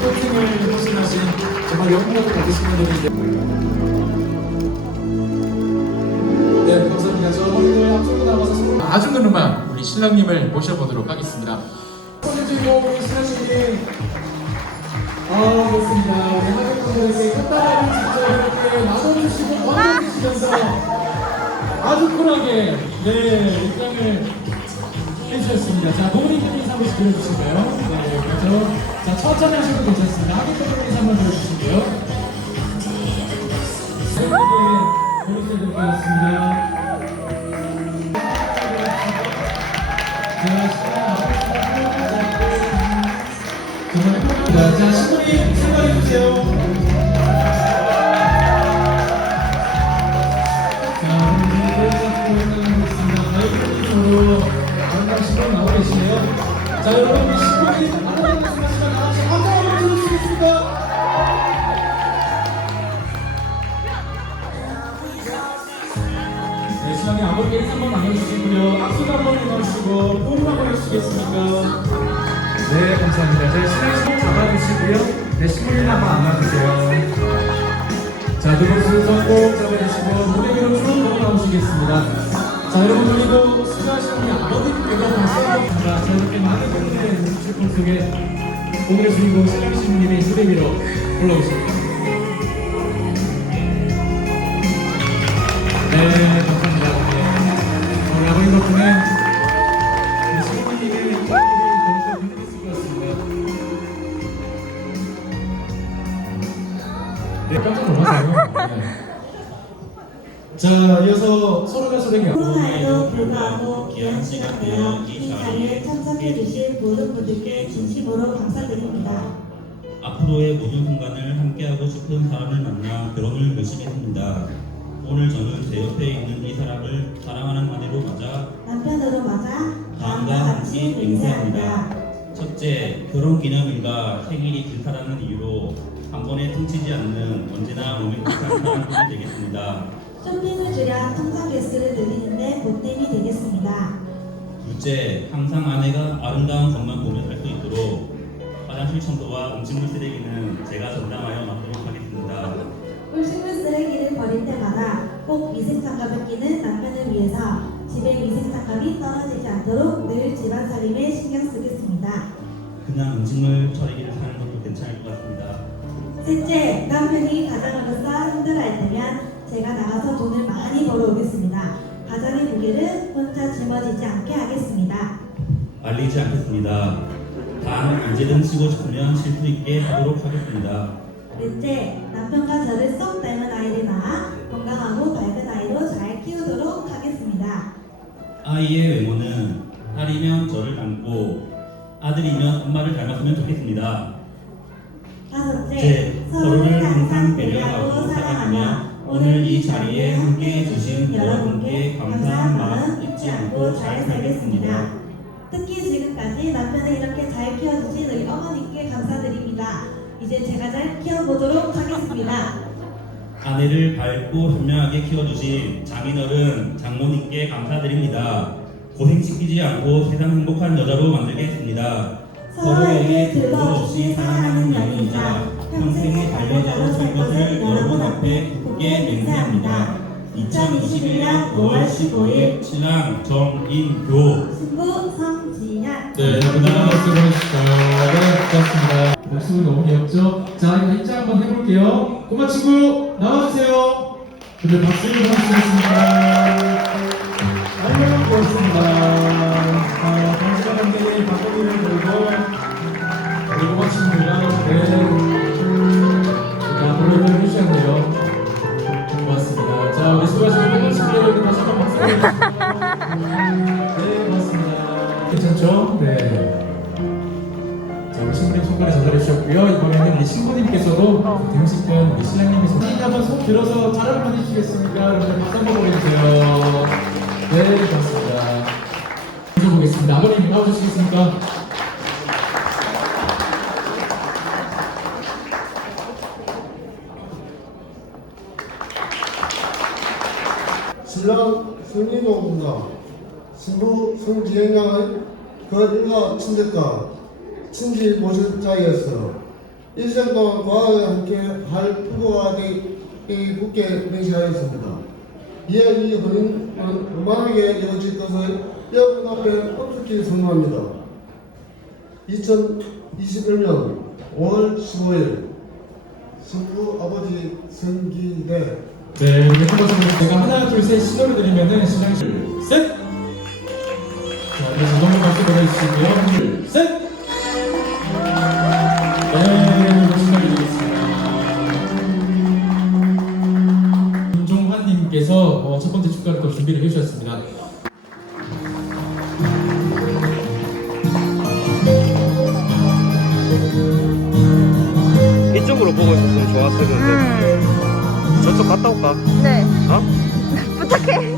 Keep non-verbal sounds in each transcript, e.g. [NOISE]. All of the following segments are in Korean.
코팅을 헌신하신 정말 받으신 분들인데 네 감사합니다 저 오늘 앞쪽으로 나가서 아주 누르만 우리 신랑님을 모셔보도록 하겠습니다 주인공 신랑님이 아 그렇습니다 우리 하객분들에게 컸다는 직접 이렇게 나눠주시고 건져주시면서 아주 쿨하게 네 입장을 해주셨습니다. 자, 인사 한번 드려주시고요. 네, 그렇죠. 자, 천천히 하셔도 괜찮습니다. 하객 분들 인사 한번 계시네요. 자, 여러분, 네, 신랑님 아버지께 인사 한번 나눠주시고요. 악수도 한번 해주시고, 뽀뽀 한번 해주시겠습니까? 네, 감사합니다. 네, 신랑 손 잡아주시고요. 네, 신부님 한번 안아주세요. 자, 두분 순서 꼭 잡아주시고 무대 위로 쭉 걸어나오시겠습니다. 자, 여러분 그리고 수고하시는 우리 아버님께도 박수 한번 이렇게 많은 분들의 슬픔 속에 오늘의 주인공 신랑 신부님이 무대 위로 감사합니다. 네. 자, 이어서 서로가 서로에게 코로나에도 불구하고 귀한 시간 내어 이 자리에 참석해 주신 모든 분들께 진심으로 감사드립니다. 앞으로의 모든 순간을 함께하고 싶은 사람을 만나 결혼을 결심했습니다. 오늘 저는 제 옆에 있는 이 사람을 사랑하는 아내로 맞아 같이 맹세합니다. 첫째, 결혼 기념일과 생일이 길다라는 이유로 한 번에 퉁치지 않는 언제나 로맨틱한 [LAUGHS] 사랑꾼이 되겠습니다. 쇼핑을 줄여 통장 개수를 늘리는데 보탬이 되겠습니다. 둘째, 항상 아내가 아름다운 것만 보며 살 수 있도록 화장실 청소와 음식물 쓰레기는 제가 전담하여 맡도록 하겠습니다. 음식물 쓰레기를 버릴 때마다 꼭 위생장갑을 끼는 남편 않도록 늘 집안 살림에 신경 쓰겠습니다. 그냥 음식물 처리기를 사는 것도 괜찮을 것 같습니다. 셋째, 남편이 가장으로서 힘들어할 때면 제가 나가서 돈을 많이 벌어오겠습니다. 가장의 무게를 혼자 짊어지지 않게 하겠습니다. 말리지 않겠습니다. 단 언제든 쉬고 싶으면 쉴수 있게 하도록 하겠습니다. 넷째, 남편과 저를 썩 닮은 아이를 낳아 건강하고 밝은 아이로 잘 키우도록 하겠습니다. 아이의 외모는 딸이면 저를 닮고 아들이면 엄마를 닮았으면 좋겠습니다. 다섯째, 제 서로를 항상 배려하고 사랑하며 오늘 이 자리에 함께해 주신 여러분께 감사한 마음 잊지 않고 잘 살겠습니다. 특히 지금까지 남편을 이렇게 잘 키워주신 우리 어머니께 감사드립니다. 이제 제가 잘 키워보도록 하겠습니다. 아내를 밝고 현명하게 키워주신 장인어른 장모님께 감사드립니다. 고생시키지 않고 세상 행복한 여자로 만들겠습니다. 서로에게 들고 없이 사랑하는 연인이자 평생의 반려자로 살 것을 여러분 앞에 굳게 맹세합니다. 2021년 5월 15일 신랑 정인교 신부 성지연 네, 여러분 나가 박수 보내주시죠. 네, 고맙습니다. 목소리 너무 귀엽죠? 자, 이거 입장 한번 해볼게요. 꼬마 친구, 나와주세요. 근데 박수를 보내주시겠습니다. 아 아, 당시가 감독님 박건희를 들고, 꼬마 친구가, 네. 자, 노래 좀 해주셨네요. 고맙습니다. 자, 우리 수고하시는 꼬마 친구들 다시 한번 박수 보내주시죠. 네, 고맙습니다. 괜찮죠? 네. 자, 우리 신부님 손가락 전달해 주셨고요. 이번에는 우리 신부님께서도 등식분 우리 신랑님이 손 한번 손 들어서 잘 한번 해주시겠습니까? 여러분 박수 한번 보내주세요. 네, 성인호군과 신부 성지영양의 그 일가 친척과 친지 모실 자리에서 일생 동안 과학에 함께 할 부부가 되이 굳게 맹세하였습니다. 이에 이 혼인은 원만하게 이루어질 것을 여러분 앞에 엄숙히 선언합니다. 2021년 5월 15일 신부 아버지 성기대 네, 이렇게 한 번씩 제가 하나, 둘, 셋 신호를 드리면은 시상식 셋! 자, 그래서 너무 박수 보내주시고요. 둘, 셋! 네, 축하드리겠습니다. 김종환님께서 어, 첫 번째 축가를 또 준비를 해주셨습니다. 이쪽으로 보고 있었으면 좋았을 건데 음, 저쪽 갔다 올까? 네. 어? [LAUGHS] 부탁해.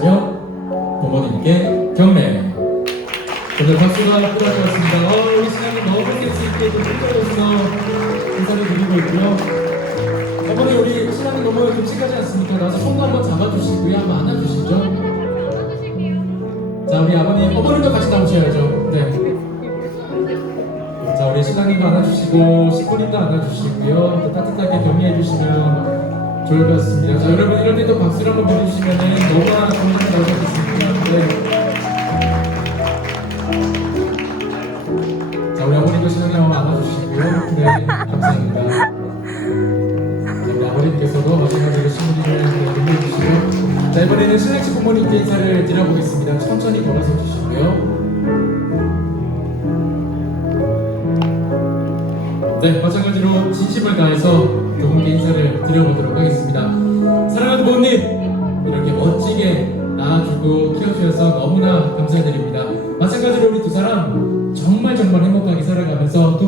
촬영 부모님께 경례. 오늘 박수가 들어주었습니다. 어, 우리 신랑이 너무 섹시있게 좀 힘들어서 인사를 드리고 있고요. 어머니 우리 신랑이 너무 끔찍하지 않습니까? 나와서 손도 한번 잡아주시고요. 한번 안아주시죠. 자 우리 아버님 어머님도 같이 나오셔야죠. 네. 자 우리 신랑님도 안아주시고 식구님도 안아주시고요. 또 따뜻하게 격려해 주시면 좋을 것 같습니다. 자 여러분 때또 박수를 한번 보내주시면 너무나 것 같습니다. 네.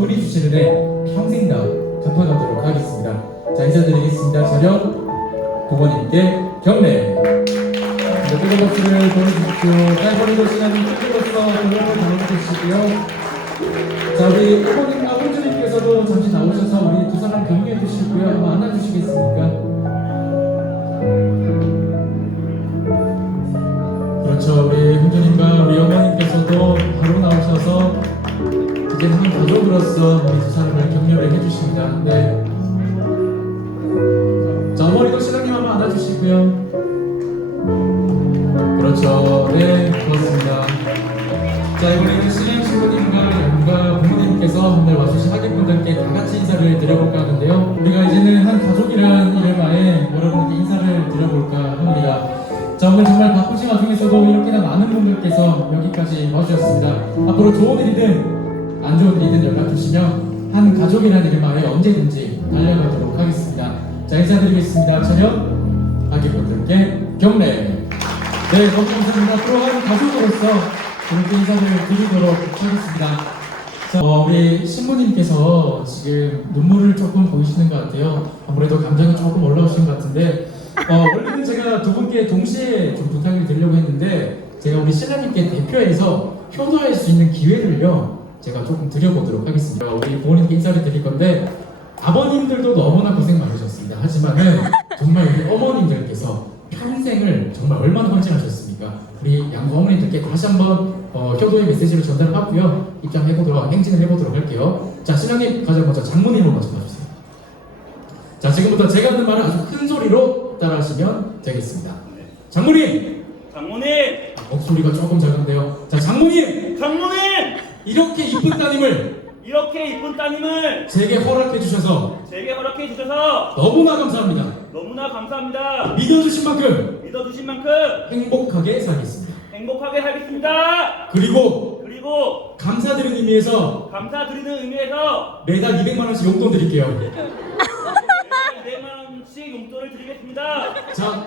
애 평생 다 갚아가도록 하겠습니다. 자, 인사드리겠습니다. 촬영 부모님께 경례. 네, 뜨거운 박수를 보내주십시오. 네, 버리고 시간이 뜨거워서 고용을 나눠주시고요. 자 우리 어머님과 혼주님께서도 잠시 나오셔서 우리 두 사람 격려해 주시고요. 한번 안아주시겠습니까? 그렇죠. 우리 혼주님과 우리 어머님께서도 바로 나오셔서 이제 한 가족으로서 우리 두 사람을 격려를 해주십니다. 네. 자 어머니도 신랑님 한번 안아주시고요. 그렇죠. 네, 그렇습니다. 자 이번에는 신랑 신부님과 양가 부모님께서 오늘 와주신 하객분들께 다 같이 인사를 드려볼까 하는데 주시면 한 가족이라는 이름하에 언제든지 달려가도록 하겠습니다. 자 인사드리겠습니다. 촬영 하객분들께 경례. 네, 너무 감사합니다. 한 가족으로서 이렇게 인사를 드리도록 하겠습니다. 자, 어, 우리 신부님께서 지금 눈물을 조금 보이시는 것 같아요. 아무래도 감정이 조금 올라오신 것 같은데, 어, 원래는 제가 두 분께 동시에 좀 부탁을 드리려고 했는데, 제가 우리 신랑님께 대표해서 효도할 수 있는 기회를요, 제가 조금 드려보도록 하겠습니다. 우리 부모님께 인사를 드릴 건데, 아버님들도 너무나 고생 많으셨습니다. 하지만은 정말 우리 어머님들께서 평생을 정말 얼마나 헌신하셨습니까? 우리 양부 어머님들께 다시 한번 어, 효도의 메시지를 전달하고요. 입장해보도록, 행진을 해보도록 할게요. 자, 신랑님 가장 먼저 장모님으로 먼저 가주세요. 자, 지금부터 제가 하는 말을 아주 큰 소리로 따라하시면 되겠습니다. 장모님! 장모님, 목소리가 조금 작은데요. 자, 장모님! 장모님, 이렇게 이쁜 따님을 이렇게 이쁜 따님을 제게 허락해 주셔서 제게 허락해 주셔서 너무나 감사합니다. 너무나 감사합니다. 믿어주신 만큼 믿어주신 만큼 행복하게 살겠습니다. 행복하게 살겠습니다. 그리고 그리고 감사드리는 의미에서 감사드리는 의미에서 매달 200만 원씩 용돈 드릴게요. 200만 원씩 용돈을 드리겠습니다. 자,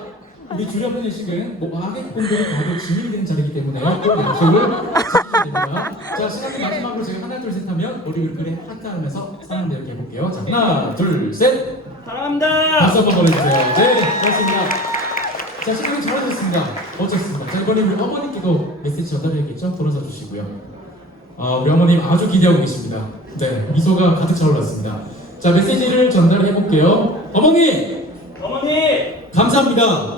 우리 주력 회식은 뭐 하객분들이 가도 지민이 되는 자리이기 때문에 꼭 약속을 지키셔야 됩니다. 자, 시간이 마지막으로 제가 하나 둘 셋 하면 우리 얼굴에 하트 하면서 사람들 이렇게 해볼게요. 자, 하나 둘 셋. 사랑합니다. 박수 한번 보내주세요. 네, 고맙습니다. 자, 시간이 잘하셨습니다. 멋졌습니다. 자, 이번에 우리 어머니께도 메시지 전달해야겠죠? 돌아서 주시고요. 아, 우리 어머님 아주 기대하고 계십니다. 네, 미소가 가득 차올랐습니다. 자, 메시지를 전달해 볼게요. 어머니, 어머니, 감사합니다.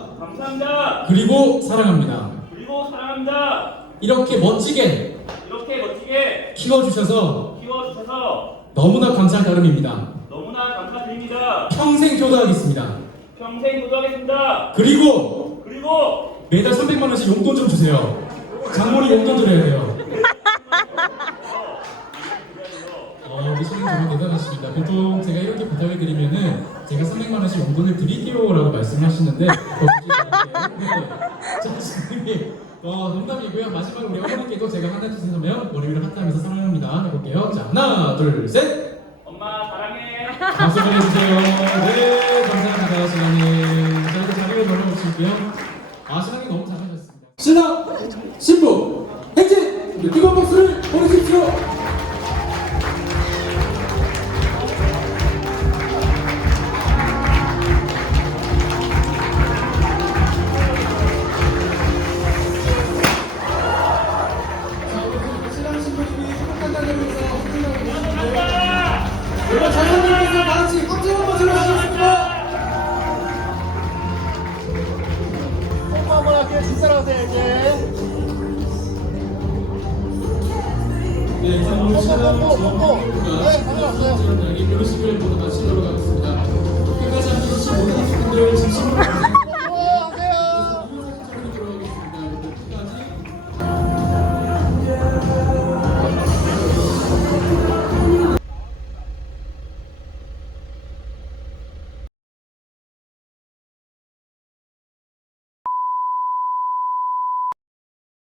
감사합니다. 그리고 사랑합니다. 그리고 사랑합니다. 이렇게 멋지게 이렇게 멋지게 키워주셔서 키워주셔서 너무나 감사할 따름입니다. 너무나 감사드립니다. 평생 효도하겠습니다. 평생 도전하겠습니다. 그리고 그리고 매달 300만 원씩 용돈 좀 주세요. 장모님 용돈 드려야 돼요. 어, 신랑 정말 대단하십니다. 보통 제가 이렇게 부탁을 드리면은 제가 300만 원씩 용돈을 드릴게요라고 말씀하시는데 저한테 네. 자, [LAUGHS] 신랑님 어, 농담이고요. 마지막으로 우리 어머니께도 제가 하나 하면 머리 위로 하트 하면서 사랑합니다 해볼게요. 자, 하나 둘 셋. 엄마 사랑해. 박수 보내주세요. 네, 감사합니다, 신랑님. 자, 모실게요. 아, 신랑이 너무 잘하셨습니다. 신랑, 신부, 행진! 뜨거운 박수를 보내주십시오! 네, 상관없어요.